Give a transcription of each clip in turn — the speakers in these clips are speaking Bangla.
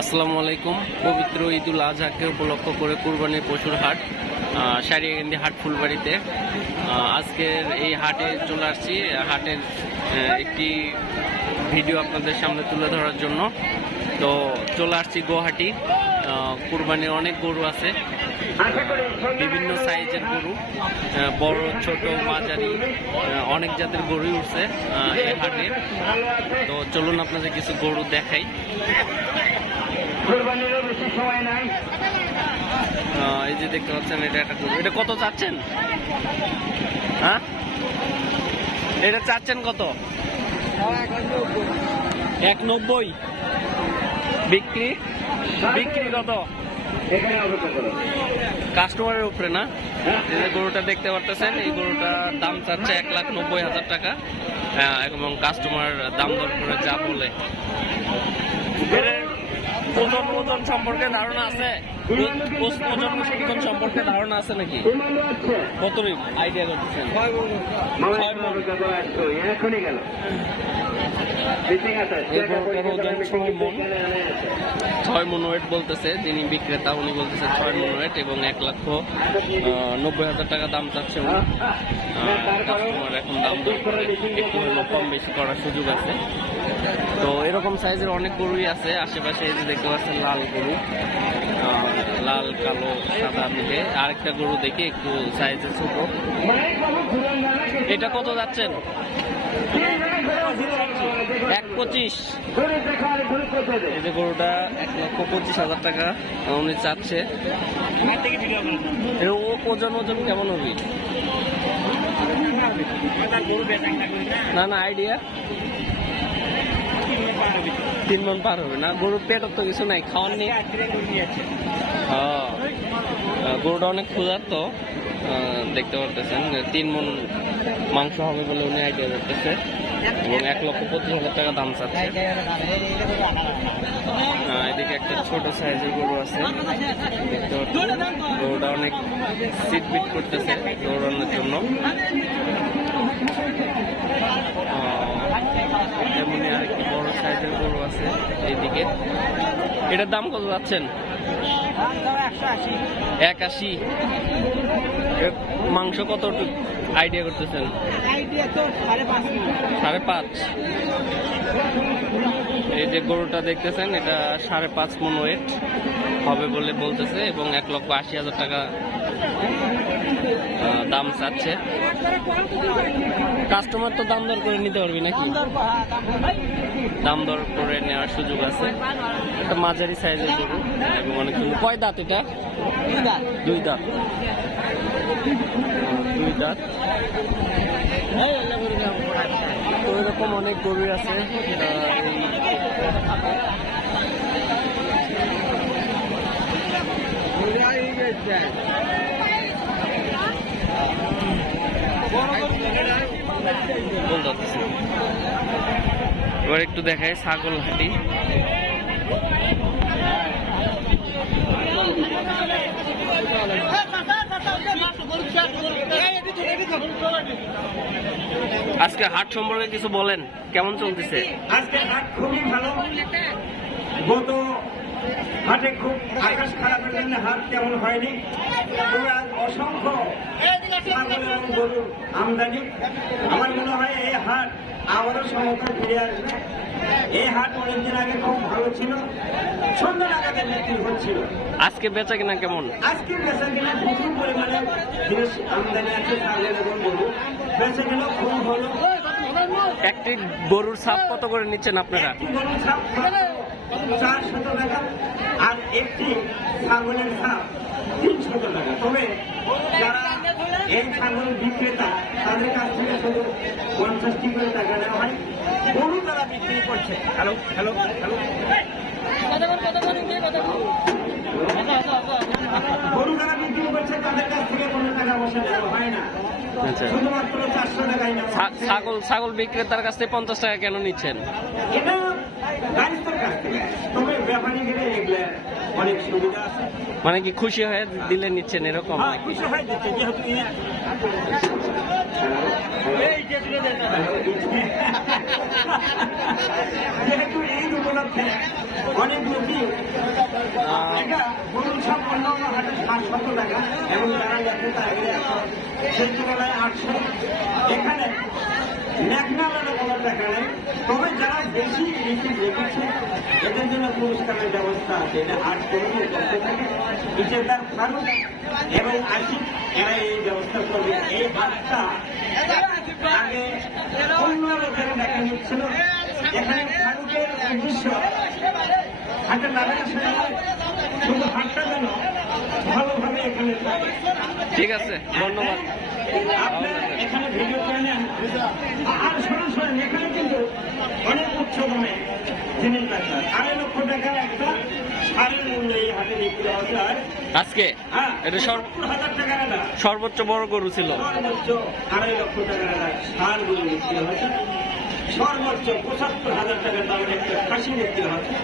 আসসালামু আলাইকুম। পবিত্র ঈদুল আজহাকে উপলক্ষ করে কুরবানির পশুর হাট আহ, সারিয়াকান্দি হাট ফুলবাড়িতে। আজকের এই হাটে চলে আসছি। হাটের একটি ভিডিও আপনাদের সামনে তুলে ধরার জন্য। তো চলে আসছি গুয়াহাটি। কুরবানির অনেক গরু আছে। বিভিন্ন সাইজের গরু বড় ছোট মাঝারি অনেক জাতের গরুই উঠছে এই হাটে। তো চলুন আপনাদের কিছু গরু দেখাই কোরবানিরও বেশি সময় নাই আহ, এই যে দেখতে পাচ্ছেন এটা একটা গরু। এটা কত চাচ্ছেন? হ্যাঁ? এটা চাচ্ছেন কত? এক নব্বই বিক্রি? বিক্রি কত? কাস্টমারের উপরে না? যে গরুটা দেখতে পারতেছেন এই গরুটার দাম চাচ্ছে এক লাখ নব্বই হাজার টাকা। আহ, এবং কাস্টমার দাম দর করে যা বলে। ওজন ওজন সম্পর্কে ধারণা আছে? ওজন ওজন সম্পর্কে ধারণা আছে নাকি? কত আইডিয়া করতেছেন এখনই গেল। ছয় মন। ওয়েট বলতেছে যিনি বিক্রেতা উনি বলতেছে ছয় মন ওয়েট এবং এক লক্ষ নব্বই হাজার টাকা দাম চাচ্ছে উনি। কাস্টমার এখন দাম দর করে একটু কম বেশি করার সুযোগ আছে। তো এরকম সাইজের অনেক গরুই আছে, আশেপাশে এই যে দেখতে পাচ্ছেন লাল গরু। লাল, কালো, সাদা মিলে। আরেকটা গরু দেখি, একটু সাইজে ছোট। এটা কত যাচ্ছেন? এক পঁচিশ। এই যে গরুটা এক লক্ষ পঁচিশ হাজার টাকা, উনি চাচ্ছে। ও ওজন ওজন কেমন হবে? না না আইডিয়া তিন মন পার হবে না? গরুর পেটর তো কিছু নাই, খাওয়ার নেই। গরুটা অনেক ক্ষুধার্ত। দেখতে পারতেছেন তিন মন মাংস হবে বলে উনি আইডিয়া করতেছে। এবং এক লক্ষ পঁচিশ হাজার টাকা দাম চাচ্ছে। এদিকে একটা ছোট সাইজের গরু আছে। দেখতে গরুটা অনেক সিট বিট করতেছে দৌড়ানোর জন্য। এমনই আরেকটি বড় সাইজের গরু আছে এইদিকে। এটার দাম কত যাচ্ছেন? এক মাংস কত আইডিয়া করতেছেন? সাড়ে পাঁচ। এই যে গরুটা দেখতেছেন, এটা সাড়ে পাঁচ মন হবে বলে বলতেছে এবং এক লক্ষ আশি হাজার টাকা দাম চাচ্ছে। কাস্টমার তো দাম দর করে নিতে পারবি নাকি? দাম দর করে নেওয়ার সুযোগ আছে। একটা মাঝারি সাইজের গরু এবং অনেক কয় দাঁত এটা? দুই দাঁত। দুই দাঁত। তো এরকম অনেক গরু আছে আহ, এই বলতে পারতেছি না। এবার একটু দেখায় ছাগল হাটি। আজকে হাট সম্পর্কে কিছু বলেন, কেমন চলতেছে? আজকে হাট খুবই ভালো। গত হাটে খুব আকাশ খারাপের জন্য হাট তেমন হয়নি। অসংখ্য গরুর আমদানি। আমার মনে হয় এই হাট আবারও সমতল ফিরে আসবে। এই হাট অনেকদিন আগে খুব ভালো ছিল। সন্ধ্যা নাগাদে বিক্রি হচ্ছিল। আজকে বেচা কিনা কেমন? আজকে বেচা কিনা প্রচুর পরিমাণে জিনিস আমদানি আছে ছাগল এবং গরু। বেচা কিনা খুব ভালো। একটি গরুর সাপ কত করে নিচ্ছেন আপনারা? গরুর ছাপ চারশত টাকা আর একটি ছাগলের ছাপ তিনশত টাকা। তবে যারা এই ছাগল বিক্রেতা তাদের কাছ থেকে শুধু পঞ্চাশটি করে টাকা নেওয়া হয়। গরু তারা বিক্রি করছে। Hello hello hello. গরু যারা বিক্রি করছে তাদের কাছ থেকে কোনো টাকা পয়সা নেওয়া হয় না। আচ্ছা। ছাগল ছাগল বিক্রেতার কাছ থেকে পঞ্চাশ টাকা কেন নিচ্ছেন? অনেক সুবিধা আছে। মানে কি খুশি হয়ে দিলে নিচ্ছেন এরকম? হ্যাঁ খুশি হয়ে যাচ্ছে যেহেতু ঈদ এই যে তুলে দেন। না। যেহেতু ঈদ উপলক্ষে অনেক লোকই এটা গরুর সব অন্য অন্য টাকা এবং যারা যাচ্ছে তারা সেই তুলনায় আটশো। এখানে ন্যাকনালের টাকা নেই তবে যারা বেশি এদের জন্য পুরস্কারের ব্যবস্থা আছে। এটা আর্ট কর্মী করতে থাকে। বিচেতার ফারুক এবং আশিক এরা এই ব্যবস্থা করবে। এই হাটটা আগে অন্য লোকের দেখা নিচ্ছিল। এখানে ফারুকের উদ্দেশ্য হাতে লাগানোর সময় শুধু হাটটা যেন ভালোভাবে এখানে থাকে। ঠিক আছে ধন্যবাদ। আপনি এখানে ভিডিও করে নেন। আর শোনেন শোনেন এখানে কিন্তু অনেক উচ্চ দামে জিনিস আড়াই লক্ষ টাকার একটা সারের মূল্য এই হাতে বিক্রি হচ্ছে আর আজকে? এটা সর্বোচ্চ বড় গরু ছিল। সর্বোচ্চ আড়াই লক্ষ টাকার একটা সার গরু বিক্রি হচ্ছে সর্বোচ্চ পঁচাত্তর হাজার টাকার দামের একটা ফাঁসি বিক্রি হচ্ছে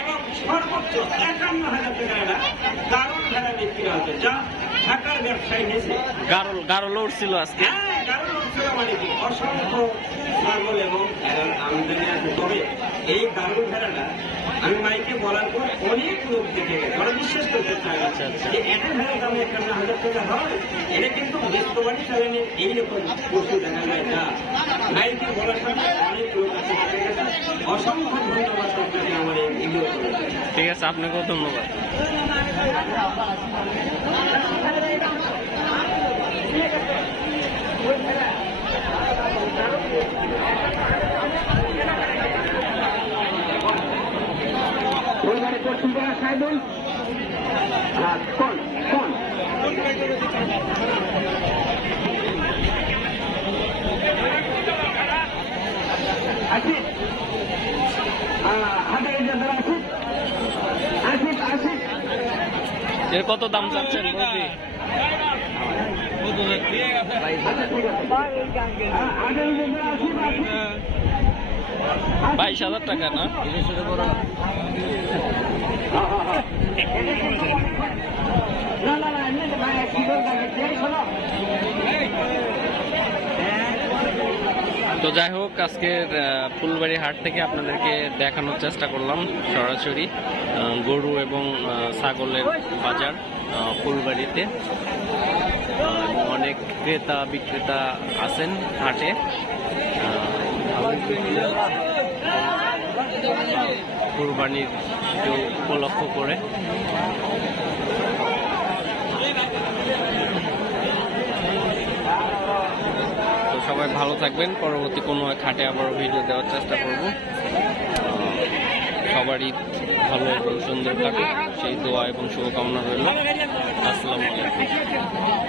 এবং সর্বোচ্চ একান্ন হাজার টাকার একটা দারুণ ভেড়া বিক্রি হচ্ছে যা ঢাকার ব্যবসায়ী নিয়েছে। গারল গারল উঠছিল আজকে। হ্যাঁ, কারণ উঠছিল মানে কি, অসংখ্য ছাগল এবং আমদানি আছে। তবে এই গারুল ভেড়াটা আমি মাইকে বলার পর অনেক লোক দেখে গেছে ওরা বিশ্বাস করতে চায়। আচ্ছা, আচ্ছা। যে এত ভেড়া দামে একান্ন হাজার টাকা হয় এটা কিন্তু বেস্তবাড়ি চ্যানেলে এইরকম পশু দেখা যায় না মাইকে বলার সাথে অনেক লোক আছে। অসংখ্য ধন্যবাদ আপনাকে আমার এই ভিডিও ঠিক আছে আপনাকেও ধন্যবাদ পশ্চিম করা সাইদুল কোন কোন আসিফ হাতে যারা আসিফ আসিফ আসিফ এর কত দাম চাচ্ছেন আসিফ বাইশ হাজার টাকা। না? তো যাই হোক, আজকের ফুলবাড়ি হাট থেকে আপনাদেরকে দেখানোর চেষ্টা করলাম সরাসরি গরু এবং ছাগলের বাজার ফুলবাড়িতে। অনেক ক্রেতা, বিক্রেতা আছেন হাটে। কুরবানির উপলক্ষ করে। তো সবাই ভালো থাকবেন। পরবর্তী কোনো খাটে আবারও ভিডিও দেওয়ার চেষ্টা করব। সবারই ভালো এবং সুন্দর কাটুক। সেই দোয়া এবং শুভকামনা রইল।